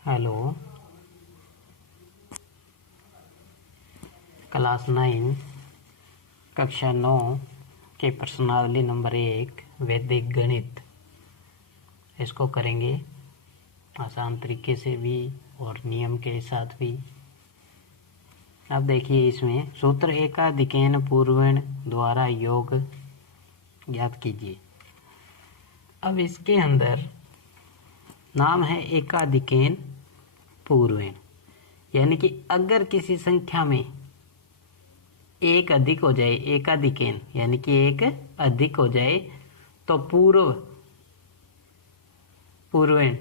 Hello, class 9 कक्षा 9 के प्रश्नावली नंबर 1 वैदिक गणित। इसको करेंगे आसान तरीके से भी और नियम के साथ भी। अब देखिए, इसमें सूत्र एकाधिकेन पूर्वेण द्वारा योग ज्ञात कीजिए। अब इसके अंदर नाम है एकाधिकेन पूर्वेण, यानी कि अगर किसी संख्या में एक अधिक हो जाए, एकाधिकेन यानी कि एक अधिक हो जाए, तो पूर्वेण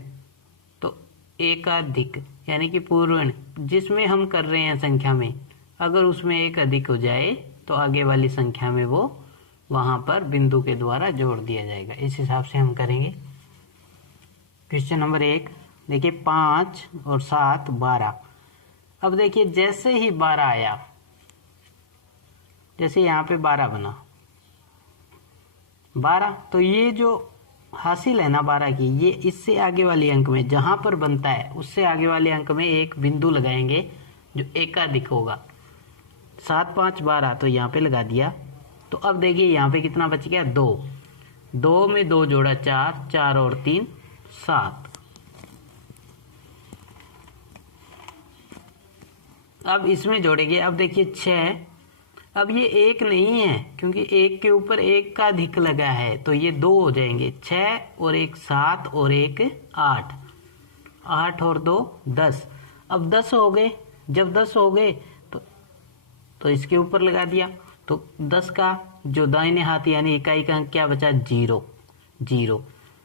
तो एकाधिक यानी कि पूर्वेण जिसमें हम कर रहे हैं संख्या में, अगर उसमें एक अधिक हो जाए तो आगे वाली संख्या में वो वहां पर बिंदु के द्वारा जोड़ दिया जाएगा। इस हिसाब से हम करेंगे। क्वेश्चन नंबर 1 देखिए, 5 और 7 12। अब देखिए, जैसे ही 12 आया, जैसे यहाँ पे 12 बना 12, तो ये जो हासिल है ना 12 की, ये इससे आगे वाले अंक में जहां पर बनता है उससे आगे वाले अंक में एक बिंदु लगाएंगे जो एकाधिक होगा। 7 5 12 तो यहाँ पे लगा दिया। तो अब देखिए यहाँ पे कितना बच गया, 2 2 में 2 जोड़ा 4, 4 और 3 7। अब इसमें जोड़ेंगे। अब देखिए 6, अब ये एक नहीं है क्योंकि एक के ऊपर एक का अधिक लगा है, तो ये 2 हो जाएंगे। 6 और 1 7 और 1 8, 8 और 2 10। अब 10 हो गए। जब 10 हो गए तो इसके ऊपर लगा दिया। तो 10 का जो दाहिने हाथ यानी इकाई का अंक क्या बचा, 0 0।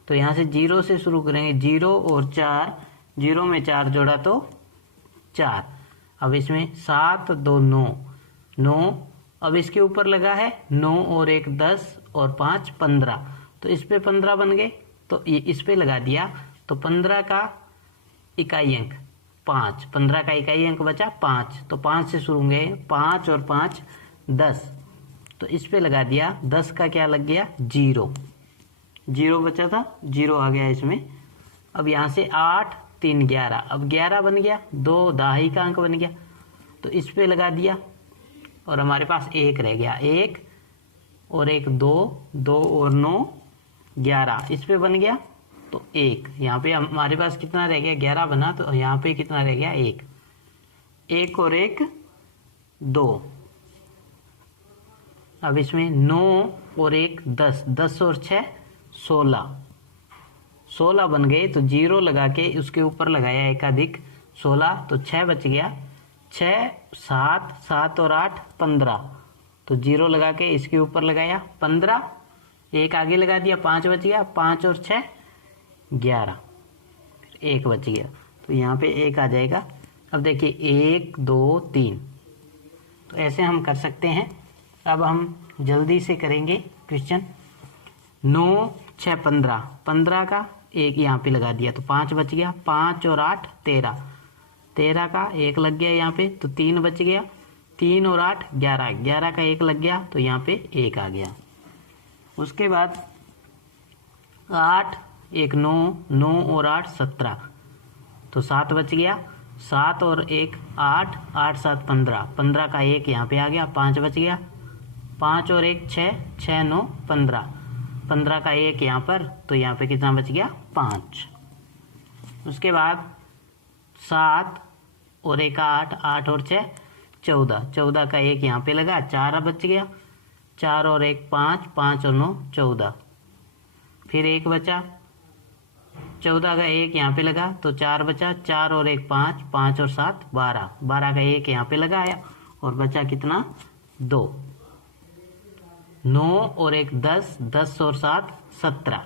तो यहाँ से 0 से शुरू करेंगे। 0 और 4, 0 में 4 जोड़ा तो 4। अब इसमें 7 2 9 9। अब इसके ऊपर लगा है 9 और 1 10 और 5 15। तो इस पे 15 बन गए, तो ये इस पे लगा दिया। तो 15 का इकाई अंक 5, 15 का इकाई अंक बचा 5। तो 5 से शुरू गए, 5 और 5 10। तो इस पे लगा दिया। 10 का क्या लग गया, 0 0 बचा था, 0 आ गया इसमें। अब यहाँ से 8 3 11। अब 11 बन गया, 2 दहाई का अंक बन गया। तो इस पे लगा दिया और हमारे पास 1 रह गया। 1 और 1 2, 2 और 9 11। इस पे बन गया तो 1। यहाँ पे हमारे पास कितना रह गया, 11 बना। तो यहाँ पे कितना रह गया, 1 1 और 1 2। अब इसमें 9 और 1 10, 10 और 6 16 16 बन गए। तो 0 लगा के उसके ऊपर लगाया एकाधिक 16, तो 6 बच गया। 6 7 7 और 8 15। तो 0 लगा के इसके ऊपर लगाया 15, एक आगे लगा दिया, 5 बच गया। 5 और 6 11, 1 बच गया। तो यहाँ पे 1 आ जाएगा। अब देखिए 1 2 3। तो ऐसे हम कर सकते हैं। अब हम जल्दी से करेंगे क्वेश्चन। 9 6 15, 15 का 1 यहाँ पे लगा दिया तो 5 बच गया। 5 और 8 13, 13 का 1 लग गया यहाँ पे, तो 3 बच गया। 3 और 8 11, 11 का 1 लग गया तो यहाँ पे 1 आ गया। उसके बाद 8 1 9, 9 और 8 17। तो 7 बच गया। 7 और 1 8, 8 7 15, 15 का 1 यहाँ पे आ गया, 5 बच गया। 5 और 1 6, 6 9 15, 15 का 1 यहाँ पर, तो यहाँ पे कितना बच गया, 5। उसके बाद 7 और 1 8, 8 और 6 14, 14 का 1 यहाँ पे लगा, 4 बच गया। 4 और 1 5, 5 और 9 14। फिर 1 बचा। 14 का 1 यहाँ पे लगा तो 4 बचा। 4 और 1 5, 5 और 7 12, 12 का 1 यहाँ पे लगाया और बचा कितना, 2। 9 और 1 10, 10 और 7 17।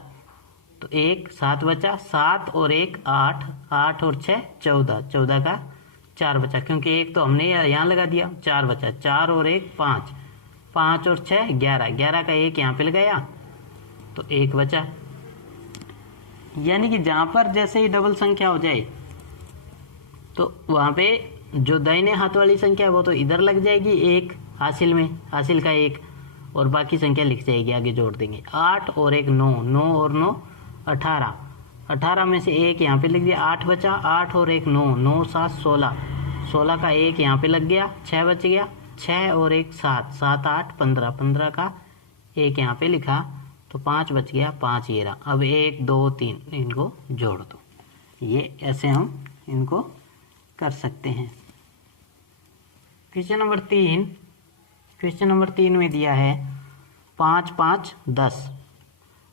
तो 1 7 बचा। 7 और 1 8, 8 और 6 14, 14 का 4 बचा क्योंकि 1 तो हमने यहाँ लगा दिया, 4 बचा। 4 और 1 5, 5 और 6 11, 11 का 1 यहाँ पे लगाया तो 1 बचा। यानी कि जहां पर जैसे ही डबल संख्या हो जाए तो वहां पे जो दाहिने हाथ वाली संख्या है वो तो इधर लग जाएगी, 1 हासिल में, हासिल का 1, और बाकी संख्या लिख जाएगी, आगे जोड़ देंगे। 8 और 1 9, 9 और 9 18, 18 में से एक यहाँ पे लिख दिया, 8 बचा, 8 और एक 9, 9 7 16, 16 का एक यहाँ पे लग गया, 6 बच गया, 6 और एक 7, 7 8 15, 15 का एक यहाँ पे लिखा तो 5 बच गया, 5 ये रहा। अब 1 2 3 इनको जोड़ दो। ये ऐसे हम इनको कर सकते हैं। क्वेश्चन नंबर 3, क्वेश्चन नंबर 3 में दिया है 5 5 10,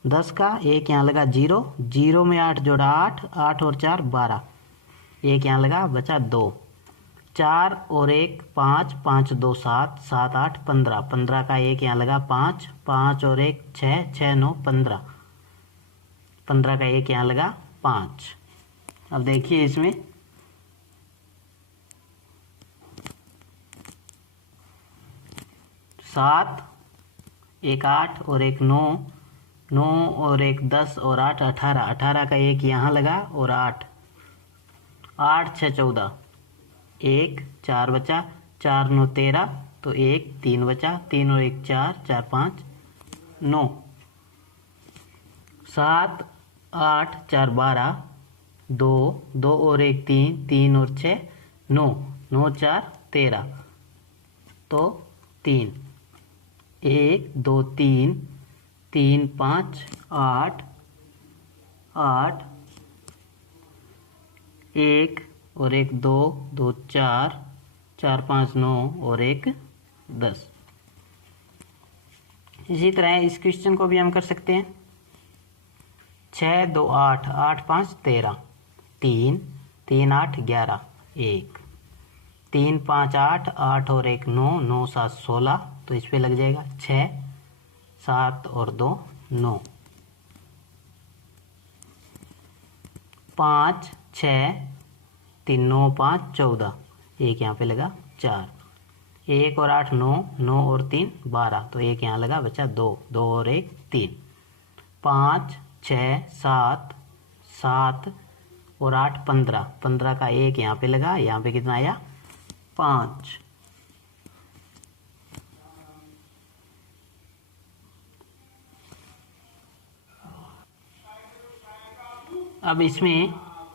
10 का एक यहाँ लगा 0, 0 में 8 जोड़ा 8, 8 और 4 12, एक यहाँ लगा बचा 2, 4 और एक 5, 5 2 7, 7 8 15, 15 का एक यहाँ लगा 5, 5 और एक 6, 6 9 15, 15 का एक यहाँ लगा 5। अब देखिए इसमें 7, एक 8 और एक 9, 9 और एक 10 और 8 18, 18 का एक यहाँ लगा और 8, 8 6 14, 1 4 बचा, 4 9 13, तो 1 3 बचा, 3 और एक 4, 4 5 9, 7 8 4 12, 2 2 और एक 3, 3 और 6 9, 9 4 13, तो 3, 1 2 3 3 5 8 8, 1 और एक 2 2 4, 4 5 9 और एक 10। इसी तरह इस क्वेश्चन को भी हम कर सकते हैं। 6 2 8, 8 5 13, 3 3 8 11, 1 3 5 8, 8 और एक 9, 9 7 16, तो इस पे लग जाएगा 6 7 और 2 9, 5 6 3 9 5 14, एक यहाँ पे लगा 4, 1 और 8 9, 9 और 3 12, तो एक यहाँ लगा बचा 2, 2 और एक 3, 5 6 7 7 और 8 15, 15 का एक यहाँ पे लगा, यहाँ पे कितना आया 5। अब इसमें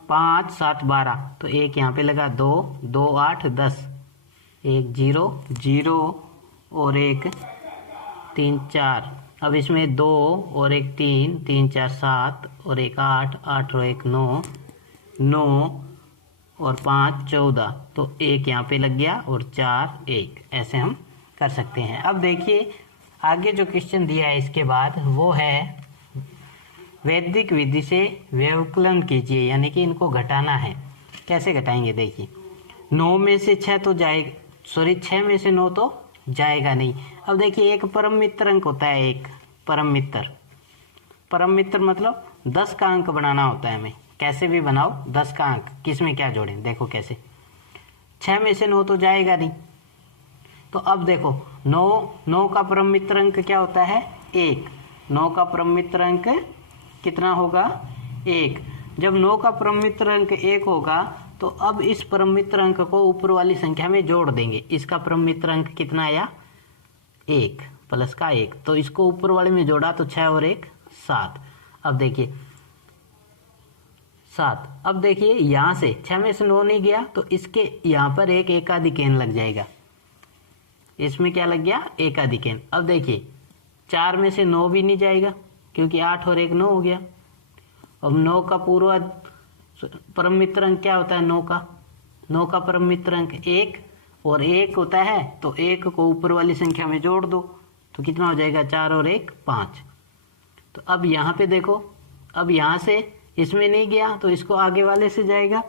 5 7 12, तो एक यहाँ पे लगा 2, 2 8 10, एक 0 0 और एक 3 4, अब इसमें 2 और एक 3, 3 4 7 और एक 8, 8 और एक 9, 9 और 5 14, तो एक यहाँ पे लग गया और 4 1, ऐसे हम कर सकते हैं। अब देखिए आगे जो क्वेश्चन दिया है इसके बाद वो है वैदिक विधि से व्यवकलन कीजिए, यानी कि इनको घटाना है। कैसे घटाएंगे देखिए, 9 में से 6 तो जाएगा, सॉरी 6 में से 9 तो जाएगा नहीं। अब देखिए एक परम मित्र अंक होता है, एक परम मित्र, परम मित्र मतलब 10 का अंक बनाना होता है हमें। कैसे भी बनाओ 10 का अंक, किस में क्या जोड़ें, देखो कैसे, 6 में से 9 तो जाएगा नहीं। तो अब देखो 9 का परम मित्र अंक क्या होता है 1, 9 का परम मित्र अंक कितना होगा 1। जब 9 का परम मित्र अंक 1 होगा तो अब इस परम मित्र अंक को ऊपर वाली संख्या में जोड़ देंगे। इसका परम मित्र अंक कितना आया 1 प्लस का 1, तो इसको ऊपर वाले में जोड़ा तो 6 और 1 7। अब देखिए 7, अब देखिए यहाँ से 6 में से 9 नहीं गया तो इसके यहाँ पर एक एकाधिक n लग जाएगा, इसमें क्या लग गया एकाधिक n। अब देखिए 4 में से 9 भी नहीं जाएगा क्योंकि 8 और 1 9 हो गया। अब 9 का पूर्व परम मित्र अंक क्या होता है 9 का परम मित्र अंक 1 और 1 होता है, तो 1 को ऊपर वाली संख्या में जोड़ दो तो कितना हो जाएगा 4 और 1 5। तो अब यहाँ पे देखो, अब यहाँ से इसमें नहीं गया तो इसको आगे वाले से जाएगा,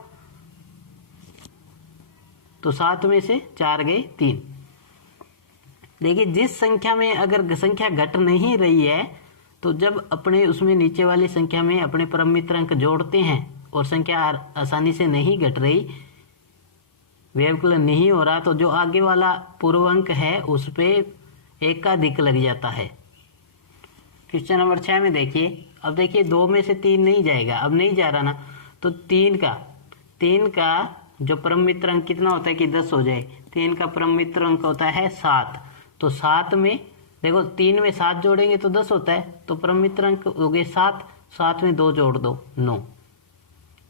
तो 7 में से 4 गए 3। देखिए जिस संख्या में अगर संख्या घट नहीं रही है तो जब अपने उसमें नीचे वाली संख्या में अपने परम मित्र अंक जोड़ते हैं और संख्या आसानी से नहीं घट रही, व्यवकलन नहीं हो रहा, तो जो आगे वाला पूर्व अंक है उस पे एकाधिक लग जाता है। क्वेश्चन नंबर 6 में देखिए, अब देखिए 2 में से 3 नहीं जाएगा, अब नहीं जा रहा ना, तो 3 का जो परम मित्र अंक कितना होता है कि 10 हो जाए, 3 का परम मित्र अंक होता है 7, तो 7 में देखो 3 में 7 जोड़ेंगे तो 10 होता है, तो परम मित्र अंक हो गए 7, 7 में 2 जोड़ दो 9,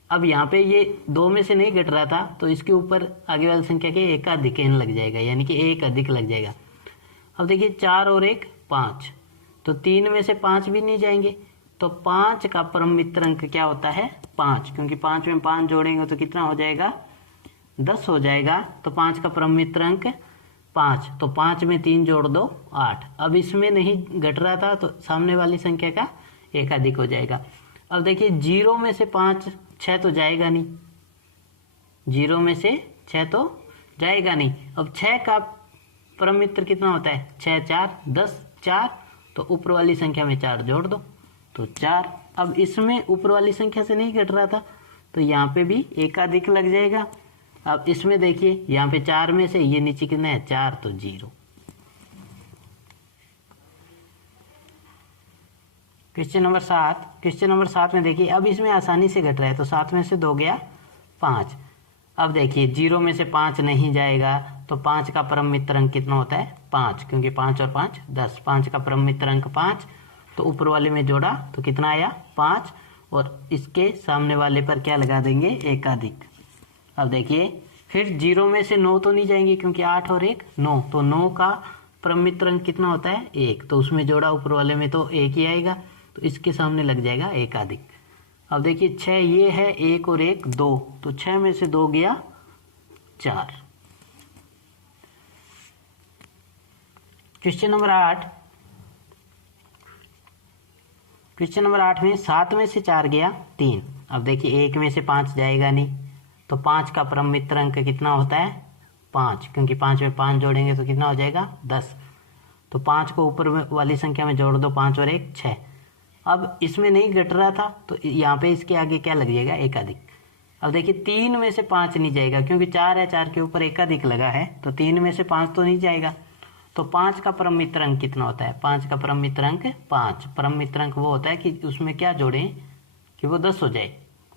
अब यहाँ पे ये 2 में से नहीं घट रहा था, तो इसके ऊपर आगे वाली संख्या के एक अधिक n लग जाएगा, यानी कि एक अधिक लग जाएगा। अब देखिए 4 और 1 5, तो 3 में से 5 भी नहीं जाएंगे, तो 5 का परम मित्र अंक क्या होता है 5, क्योंकि 5 में 5 जोड़ेंगे तो कितना हो जाएगा 10 हो जाएगा। तो 5 का परम मित्र अंक 5, तो 5 में 3 जोड़ दो 8। अब इसमें नहीं घट रहा था, तो सामने वाली संख्या का एक अधिक हो जाएगा। अब देखिए 0 में से 5 6 तो जाएगा नहीं, 0 में से 6 तो जाएगा नहीं। अब 6 का परम मित्र कितना होता है 6 4 10 4, तो ऊपर वाली संख्या में 4 जोड़ दो तो 4। अब इसमें ऊपर वाली संख्या से नहीं घट रहा था, तो यहाँ पे भी एक अधिक लग जाएगा। अब इसमें देखिए यहाँ पे 4 में से ये नीचे कितना है 4, तो 0। क्वेश्चन नंबर 7 में देखिए, अब इसमें आसानी से घट रहा है, तो 7 में से 2 गया 5। अब देखिए 0 में से 5 नहीं जाएगा, तो 5 का परम मित्र अंक कितना होता है 5, क्योंकि 5 और 5 10। 5 का परम मित्र अंक 5, तो ऊपर वाले में जोड़ा तो कितना आया 5, और इसके सामने वाले पर क्या लगा देंगे एक अधिक। अब देखिए फिर 0 में से 9 तो नहीं जाएंगे, क्योंकि 8 और 1 9, तो 9 का परम मित्र अंक कितना होता है 1, तो उसमें जोड़ा ऊपर वाले में तो 1 ही आएगा, तो इसके सामने लग जाएगा एक अधिक। अब देखिए 6 ये है, 1 और 1 2, तो 6 में से 2 गया 4। क्वेश्चन नंबर 8 में 7 में से 4 गया 3। अब देखिए 1 में से 5 जाएगा नहीं, तो 5 का परम मित्र अंक कितना होता है 5, क्योंकि 5 में 5 जोड़ेंगे तो कितना हो जाएगा 10, तो 5 को ऊपर वाली संख्या में जोड़ दो 5 और 1 6। अब इसमें नहीं घट रहा था, तो यहाँ पे इसके आगे क्या लग जाएगा एक अधिक। अब देखिए 3 में से 5 नहीं जाएगा, क्योंकि 4 है, 4 के ऊपर एक अधिक लगा है, तो 3 में से 5 तो नहीं जाएगा। तो 5 का परम मित्र अंक कितना होता है 5 का परम मित्र अंक 5। परम मित्र अंक वो होता है कि उसमें क्या जोड़ें कि वो 10 हो जाए,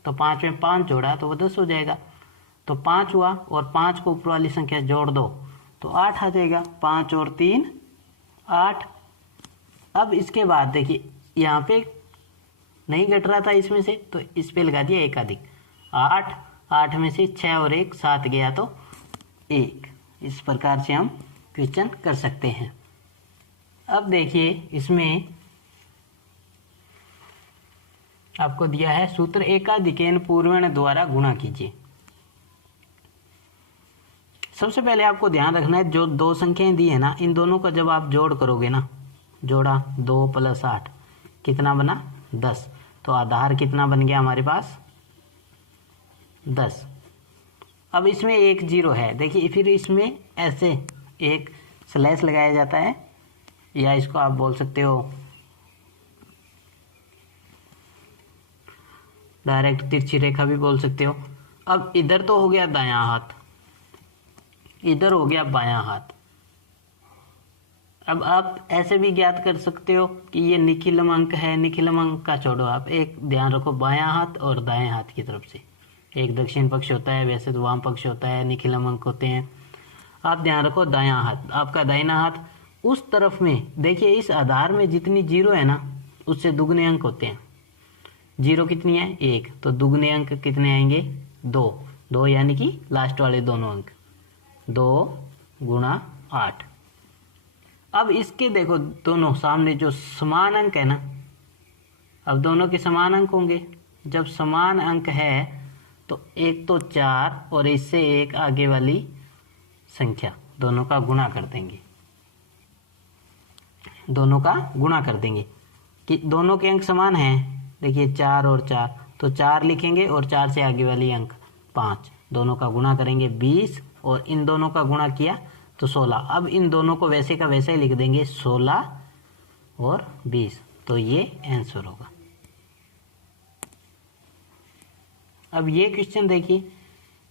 तो 5 में 5 जोड़ा तो वो 10 हो जाएगा, तो 5 हुआ, और 5 को ऊपर वाली संख्या जोड़ दो तो 8 आ जाएगा। 5 और 3 8। अब इसके बाद देखिए यहाँ पे नहीं घट रहा था इसमें से, तो इस पे लगा दिया एक अधिक 8। 8 में से 6 और 1 7 गया तो 1। इस प्रकार से हम क्वेश्चन कर सकते हैं। अब देखिए इसमें आपको दिया है सूत्र एकाधिकेन पूर्वेण द्वारा गुणा कीजिए। सबसे पहले आपको ध्यान रखना है, जो दो संख्याएं दी है ना, इन दोनों का जब आप जोड़ करोगे ना, जोड़ा 2 + 8 कितना बना 10, तो आधार कितना बन गया हमारे पास 10। अब इसमें एक 0 है, देखिए फिर इसमें ऐसे एक स्लैश लगाया जाता है, या इसको आप बोल सकते हो डायरेक्ट तिरछी रेखा भी बोल सकते हो। अब इधर तो हो गया दायां हाथ, इधर हो गया बायां हाथ। अब आप ऐसे भी ज्ञात कर सकते हो कि ये निखिलम अंक है, निखिलम अंक का छोड़ो, आप एक ध्यान रखो बायां हाथ और दाएं हाथ की तरफ से, एक दक्षिण पक्ष होता है, वैसे तो वाम पक्ष होता है, निखिलम अंक होते हैं। आप ध्यान रखो दायां हाथ, आपका दाहिना हाथ उस तरफ में, देखिए इस आधार में जितनी 0 है ना, उससे दुगने अंक होते हैं। 0 कितनी है 1, तो दुगने अंक कितने आएंगे 2 2, यानी कि लास्ट वाले दोनों अंक 2 × 8। अब इसके देखो दोनों सामने जो समान अंक है ना, अब दोनों के समान अंक होंगे। जब समान अंक है तो एक तो 4 और इससे एक आगे वाली संख्या, दोनों का गुणा कर देंगे, दोनों का गुणा कर देंगे कि दोनों के अंक समान हैं। देखिए 4 और 4, तो 4 लिखेंगे और 4 से आगे वाली अंक 5, दोनों का गुणा करेंगे 20, और इन दोनों का गुणा किया तो 16। अब इन दोनों को वैसे का वैसे ही लिख देंगे 16 और 20, तो ये आंसर होगा। अब ये क्वेश्चन देखिए,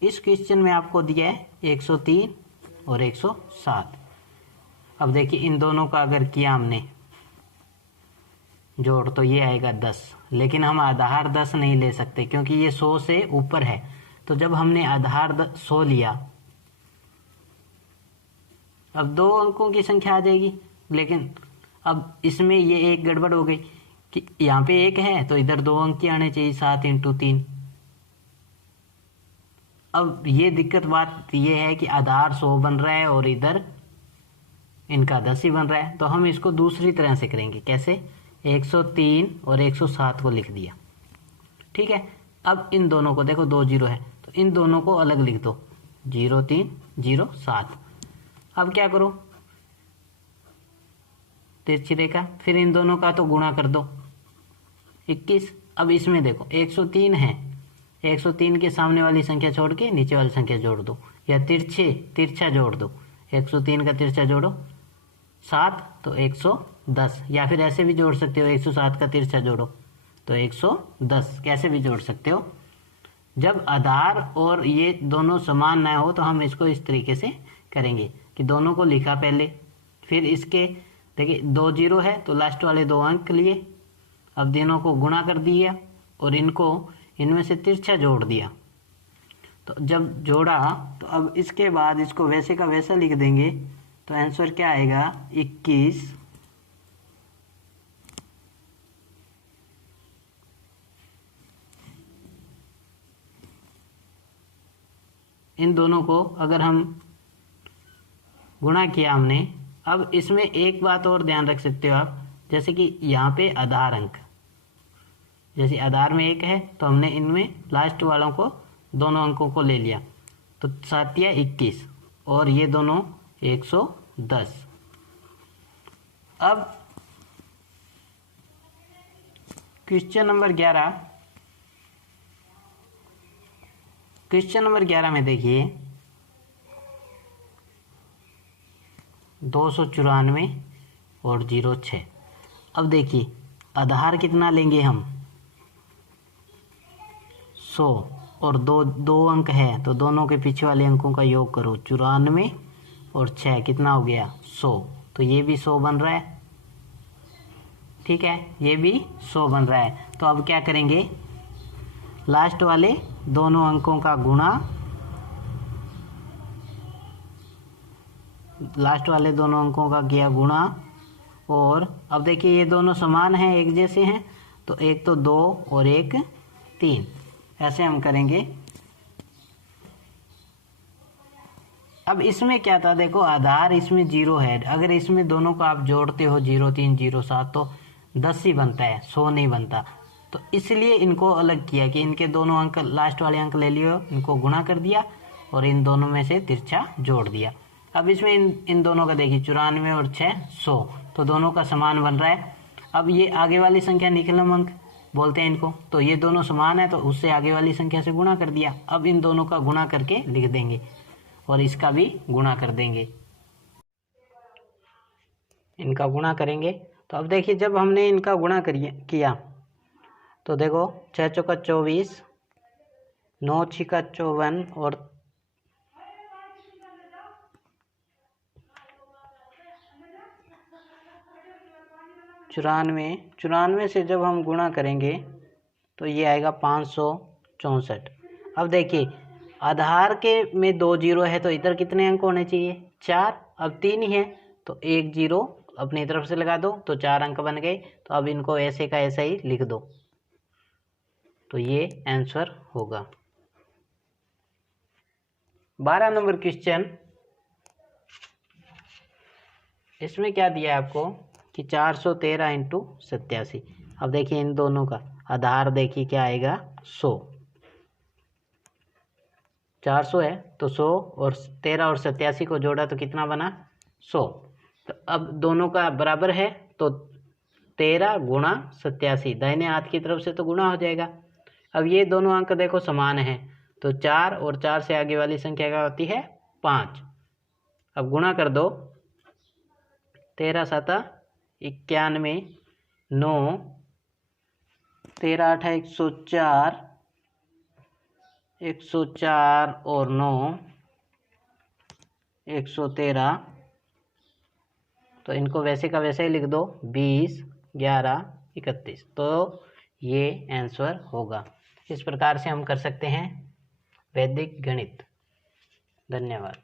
इस क्वेश्चन में आपको दिया है 103 और 107। अब देखिए इन दोनों का अगर किया हमने जोड़ तो ये आएगा 10, लेकिन हम आधार 10 नहीं ले सकते क्योंकि ये 100 से ऊपर है। तो जब हमने आधार 100 लिया, अब 2 अंकों की संख्या आ जाएगी, लेकिन अब इसमें ये एक गड़बड़ हो गई कि यहाँ पे 1 है तो इधर 2 अंक ही आने चाहिए, 7 × 3, अब ये दिक्कत बात ये है कि आधार 100 बन रहा है और इधर इनका 10 ही बन रहा है, तो हम इसको दूसरी तरह से करेंगे। कैसे? 103 और 107 को लिख दिया, ठीक है। अब इन दोनों को देखो, 2 जीरो है तो इन दोनों को अलग लिख दो, 0307। अब क्या करो, तिरछी रेखा, फिर इन दोनों का तो गुणा कर दो, 21। अब इसमें देखो 103 है, 103 के सामने वाली संख्या छोड़ के नीचे वाली संख्या जोड़ दो, या तिरछा जोड़ दो। 103 का तिरछा जोड़ो 7 तो 110, या फिर ऐसे भी जोड़ सकते हो, 107 का तिरछा जोड़ो तो 110, कैसे भी जोड़ सकते हो। जब आधार और ये दोनों समान ना हो तो हम इसको इस तरीके से करेंगे कि दोनों को लिखा पहले, फिर इसके देखिए 2 जीरो है तो लास्ट वाले 2 अंक लिए, अब दोनों को गुणा कर दिया और इनको इनमें से तिरछा जोड़ दिया। तो जब जोड़ा तो अब इसके बाद इसको वैसे का वैसा लिख देंगे, तो आंसर क्या आएगा 21। इन दोनों को अगर हम गुणा किया हमने, अब इसमें एक बात और ध्यान रख सकते हो आप, जैसे कि यहाँ पे आधार अंक, जैसे आधार में 1 है तो हमने इनमें लास्ट वालों को दोनों अंकों को ले लिया, तो 7 या 21 और ये दोनों 110। अब क्वेश्चन नंबर 11, क्वेश्चन नंबर 11 में देखिए 294 और 06। अब देखिए आधार कितना लेंगे हम, 100 और दो अंक है तो दोनों के पीछे वाले अंकों का योग करो, 94 और 6 कितना हो गया 100, तो ये भी 100 बन रहा है, ठीक है, ये भी 100 बन रहा है। तो अब क्या करेंगे, लास्ट वाले दोनों अंकों का गुणा, लास्ट वाले दोनों अंकों का किया गुणा, और अब देखिए ये दोनों समान हैं, एक जैसे हैं, तो एक तो 2 और एक 3, ऐसे हम करेंगे। अब इसमें क्या था, देखो आधार इसमें 0 है, अगर इसमें दोनों को आप जोड़ते हो 03 07 तो 10 ही बनता है, 100 नहीं बनता। तो इसलिए इनको अलग किया कि इनके दोनों अंक, लास्ट वाले अंक ले लिए, इनको गुणा कर दिया और इन दोनों में से तिरछा जोड़ दिया। अब इसमें इन दोनों का देखिए 94 और 6 100, तो दोनों का समान बन रहा है। अब ये आगे वाली संख्या निकलम अंक बोलते हैं इनको, तो ये दोनों समान है तो उससे आगे वाली संख्या से गुणा कर दिया। अब इन दोनों का गुणा करके लिख देंगे और इसका भी गुणा कर देंगे, इनका गुणा करेंगे। तो अब देखिए जब हमने इनका गुणा किया तो देखो 6 चौका 24, 9 छिका 54 और 94 से जब हम गुणा करेंगे तो ये आएगा 564। अब देखिए आधार के में 2 जीरो है तो इधर कितने अंक होने चाहिए, 4, अब 3 ही है तो 1 जीरो अपनी तरफ से लगा दो तो 4 अंक बन गए। तो अब इनको ऐसे का ऐसा ही लिख दो, तो ये आंसर होगा। 12 नंबर क्वेश्चन, इसमें क्या दिया है आपको कि 413 इंटू 87। अब देखिए इन दोनों का आधार देखिए क्या आएगा 100, 400 है तो 100 और 13 और 87 को जोड़ा तो कितना बना 100। तो अब दोनों का बराबर है तो 13 गुणा 87, दाहिने हाथ की तरफ से तो गुणा हो जाएगा। अब ये दोनों अंक देखो समान है तो 4 और 4 से आगे वाली संख्या क्या होती है 5। अब गुणा कर दो, 13 7 91, 9, 13 8 104, 104 और 9 113, तो इनको वैसे का वैसे ही लिख दो, 20 11 31, तो ये आंसर होगा। इस प्रकार से हम कर सकते हैं वैदिक गणित। धन्यवाद।